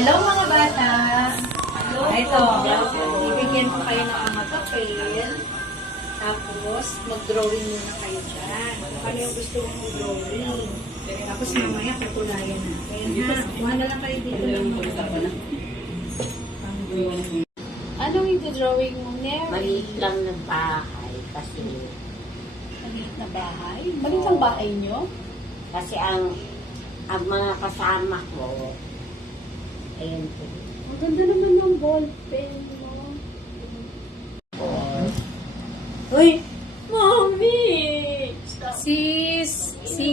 Hello mga bata! Hello ito, ibigyan ko kayo ng mga papel. Tapos, mag-drawing muna kayo dyan. Ano yung gusto mong mag-drawing? Tapos mamaya, katulayan natin. Ha? Kuha na lang kayo dito ng mga. Anong i-drawing mo, Neri? Maliit lang na bahay kasi Maliit na bahay? Maliit ang bahay nyo? ang mga kasama ko ayun po. Ang ganda naman ng ballpen mo. Uy! Mommy! Si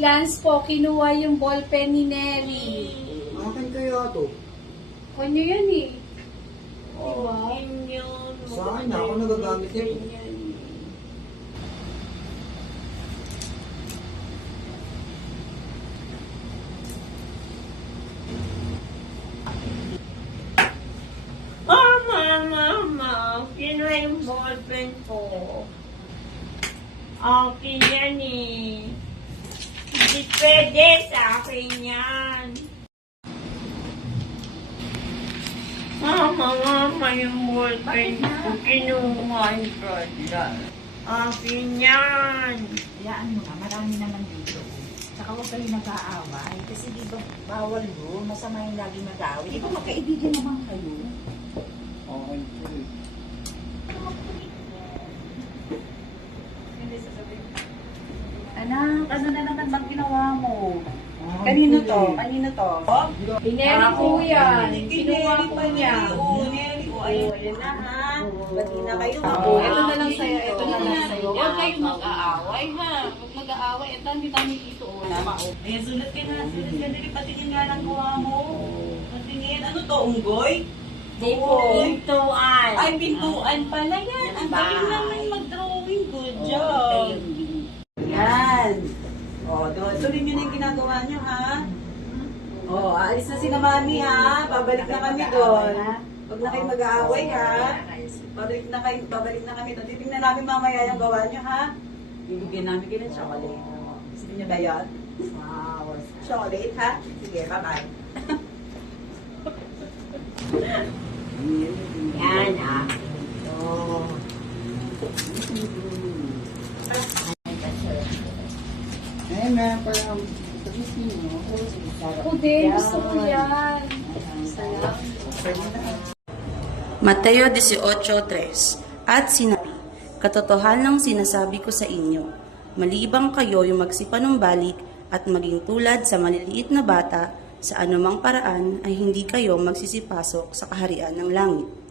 Lance po, kinuha yung ballpen ni Neri. Akin kaya to. Kanya yan eh. Diba? Sa akin na ako nagagamit nito. Mama, kinuha yung ballpen ko. Akin yan eh. Hindi pwede sa akin yan. Mama, yung ballpen ko kinuha yung brother. Akin yan. Hayaan mo nga, marami naman dito. Saka huwag kayo nag-aaway. Kasi di ba bawal yun, masama yung lagi mag-aaway. Di ba magkaibigan naman kayo? Okay po eh. Anak, ano na naman bang ginawa mo? Kanino to? Kanino to? Pineri po yan. Kinuha po niya. Ayun na ha. Bati na kayo. Ito na lang sa'yo. Ito na lang sa'yo. Huwag kayong mag-aaway, ha? Huwag mag-aaway. Ito, hindi tayo dito. Eh, sulat ka na. Sulat ka na. Patingin nga ng gawa mo. Patingin. Ano to? Unggoy? Pintuan. Ay, pintuan pala yan. Ang galing naman mag-drawing. Good job. Yan. O, tuloy nyo na yung ginagawa nyo, ha? O, aalis na si na mami, ha? Babalik na kami doon. Huwag na kayo mag-aaway, ha? Babalik na kami doon. Titingnan namin mamaya yung gawa nyo, ha? Bibigyan namin kayo ng chocolate. Gusto nyo ba yun? Wow. Chocolate, ha? Sige, bye-bye. Yan ah. Oh. Eh, may parang sabihin mo. Ako din. Gusto ko yan. Salamat. Mateo 18:3 At sinabi, katotohanang sinasabi ko sa inyo, malibang kayo yung magsipanumbalik at maging tulad sa maliliit na bata, sa anumang paraan ay hindi kayo magsisipasok sa kaharian ng langit.